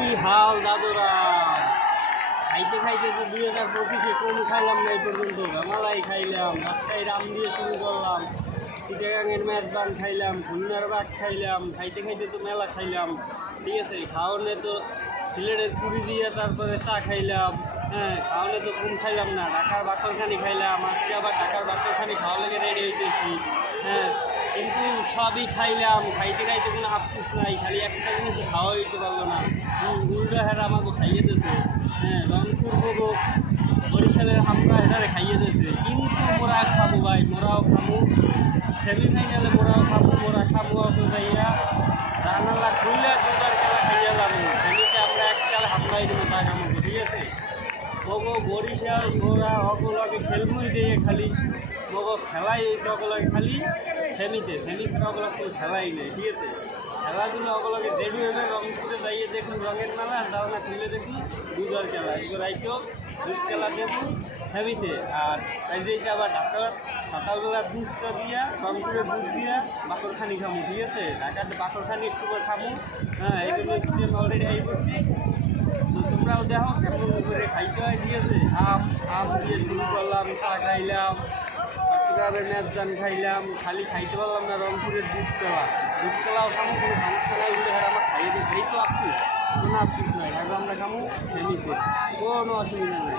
কি হাল দাদুরা, খাইতে খাইতে তো 2025-এ কোনো খাইলাম না এই পর্যন্ত। মালাই খাইলাম, রাজশাহীর আম দিয়ে শুরু করলাম, চিটাগাঙের মেজবান খাইলাম, খুলনার বাঘ খাইলাম, খাইতে খাইতে তো মেলা খাইলাম। ঠিক আছে, খাওয়ানে তো সিলেটের পুরি দিয়ে তারপরে চা খাইলাম। হ্যাঁ, খাওয়ালে তো কম খাইলাম না, ঢাকার বাকরখানি খাইলাম। আজকে আবার ঢাকার বাকরখানি খাওয়া লেগে রেডি হইতেছি। হ্যাঁ, কিন্তু সবই খাইলাম, খাইতে খাইতে কোনো আফসোস নাই, খালি একটা জিনিসই খাওয়া হইতে পারলো না। উল্টো হেরা আমাকে খাইয়ে দিয়েছে। হ্যাঁ, রংপুর বগো বরিশালের আমরা হেটারে খাইয়ে দিয়েছে। কিন্তু মোরা খাবো ভাই, মোরাও খাবো সেমিফাইনালে, মোরাও খাবো, মোরা খাবো তো যাইয়া রান্নালা খুললে দুবার খেলা খাইয়া যাবো। সেমিতে আমরা এক খেলা হামলাই দেবো তা কামো। ঠিক আছে, মগো বরিশাল ওরা অগলকে খেলবই দিয়ে খালি মগো খেলাই অগলকে খালি সেমিতে অগলক কোনো খেলাই নেই। ঠিক আছে, খেলাধুলা অগলকে দেড়ু এবার রংপুরে যাইয়ে দেখুন রঙের মেলা, আর দাওনা খুলে দেখুন দুধের খেলা। এগুলো রাইতেও দুধ খেলা দেখুন সেমিতে। আর রাইতে আবার ঢাকার সকালবেলা দুধটা দিয়া রংপুরের দুধ দিয়া বাকরখানি খামু। ঠিক আছে, ঢাকার বাকরখানি একটু করে খামু। হ্যাঁ, এগুলো স্টুডেন্ট অলরেডি আই করছি, তো তোমরাও দেখো কেমন করে খাইতে হয়। ঠিক আছে, আম দিয়ে শুরু করলাম, চা খাইলাম, চট্টগ্রামের মেজবান খাইলাম, খালি খাইতে পারলাম না রংপুরের দুধ কলাও খামো, কোনো সমস্যা নাই। উল্টে হার আমার খাইয়ে দিই, খাই তো আফসুস, কোনো আফসুস নাই। এখন আমরা খামো সেমিতে, কোনো অসুবিধা নাই।